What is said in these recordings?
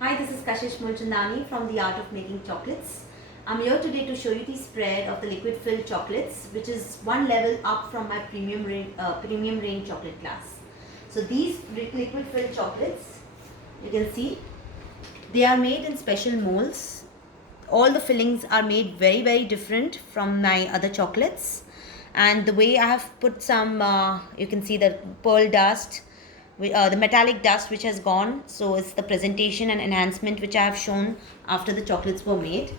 Hi, this is Kashish Mulchandani from The Art of Making Chocolates. I'm here today to show you the spread of the liquid filled chocolates, which is one level up from my premium range chocolate class. So these liquid filled chocolates, you can see, they are made in special molds. All the fillings are made very different from my other chocolates, and the way I have put some, you can see the pearl dust, the metallic dust which has gone. So it's the presentation and enhancement which I have shown after the chocolates were made.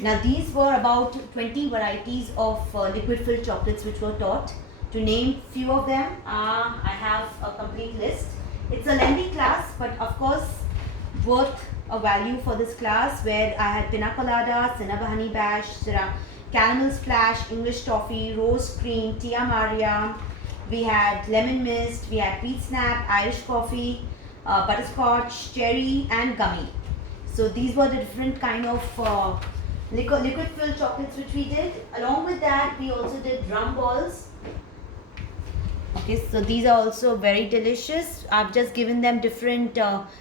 Now these were about 20 varieties of liquid filled chocolates which were taught. To name few of them, I have a complete list. It's a lengthy class, but of course worth a value for this class, where I had Pina Colada, Cinnabon Honey Bash, Caramel Splash, English Toffee, Rose Cream, Tia Maria. We had Lemon Mist, we had Peach Snap, Irish Coffee, Butterscotch, Cherry and Gummy. So these were the different kind of liquid filled chocolates which we did. Along with that, we also did rum balls. Okay, so these are also very delicious. I've just given them different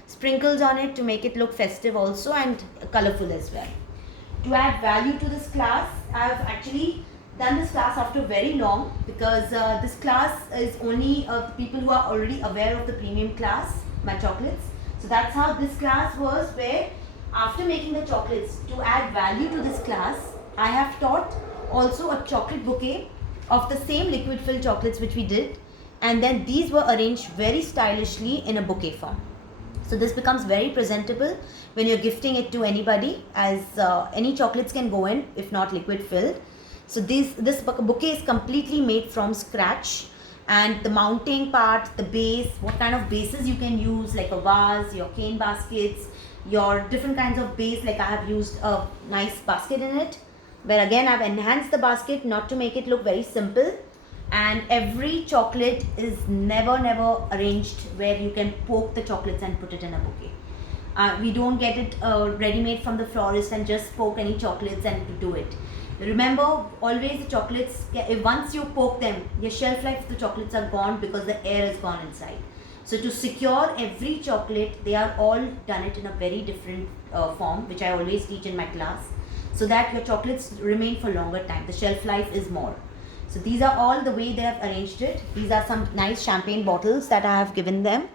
sprinkles on it to make it look festive also and colorful as well. To add value to this class, I've actually done this class after very long, because this class is only people who are already aware of the premium class, my chocolates. So that's how this class was, where after making the chocolates, to add value to this class, I have taught also a chocolate bouquet of the same liquid filled chocolates which we did, and then these were arranged very stylishly in a bouquet form. So this becomes very presentable when you're gifting it to anybody, as any chocolates can go in if not liquid filled. So this bouquet is completely made from scratch, and the mounting part, the base, what kind of bases you can use, like a vase, your cane baskets, your different kinds of base. Like I have used a nice basket in it, where again I've enhanced the basket not to make it look very simple. And every chocolate is never arranged where you can poke the chocolates and put it in a bouquet. We don't get it ready-made from the florist and just poke any chocolates and do it. Remember, always the chocolates, once you poke them, your shelf life of the chocolates are gone because the air is gone inside. So to secure every chocolate, they are all done it in a very different form, which I always teach in my class, so that your chocolates remain for longer time. The shelf life is more. So these are all the way they have arranged it. These are some nice champagne bottles that I have given them,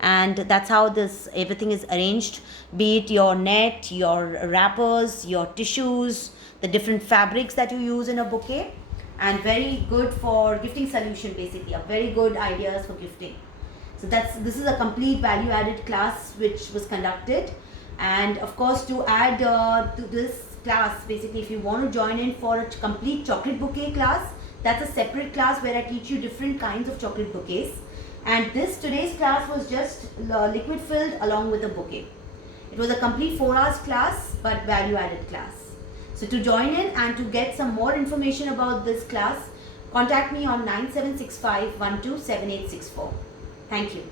and that's how this everything is arranged, be it your net, your wrappers, your tissues, the different fabrics that you use in a bouquet. And very good for gifting solution, basically a very good ideas for gifting. So this is a complete value added class which was conducted. And of course, to add to this class, basically if you want to join in for a complete chocolate bouquet class, that's a separate class where I teach you different kinds of chocolate bouquets. And today's class was just liquid filled along with a bouquet. It was a complete 4 hours class, but value added class. So to join in and to get some more information about this class, contact me on 9765 127864. Thank you.